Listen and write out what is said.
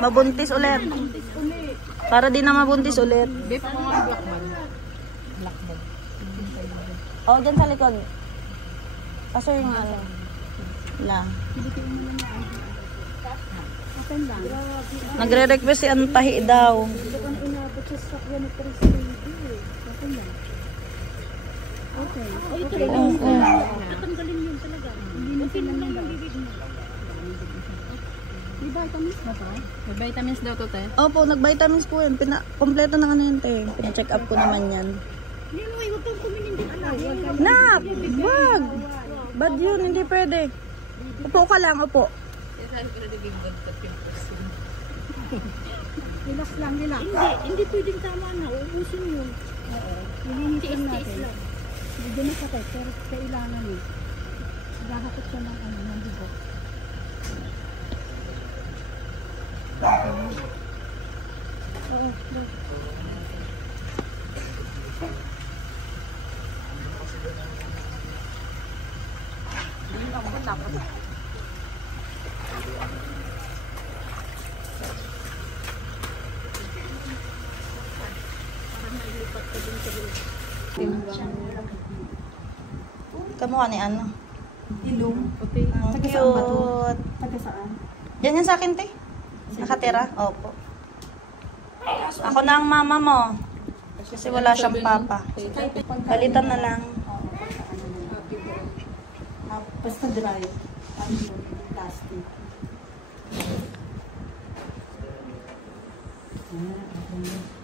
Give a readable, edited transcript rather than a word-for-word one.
Mabuntis ulit. Para di na mabuntis ulit. Hindi pa mga blackbag. Blackbag. Oo, dyan sa likod. Kaso yung ano. Lang. Nagre-request si Antahi daw. Tatanggalin yun talaga. Hindi na sila lang yung bibig mo. May vitamins na to? May vitamins daw to, te. Opo, nag-vitamins po yun. Kompleto na ano yun, te. Pina-check up ko naman yan. Hindi mo, huwag kang kuminin din, anak. Nak! Wag! Bad yun, hindi pwede. Upo ka lang, upo. Relax lang, relax. Hindi pwedeng tama na. Uubusin yun. Oo. Nilinitin natin. Hindi na sakit, pero kailangan eh. Gahakot siya ng ano, ng dugo. Oo, go. Kamukha ni ano? Ilong. Puti. Cute. Taga saan? Yan yan sa akin, te. Nakatira? Opo. Ako na ang mama mo. Kasi wala siyang papa. Palitan na lang. Basta dry. Ano yun? Plastic. Okay.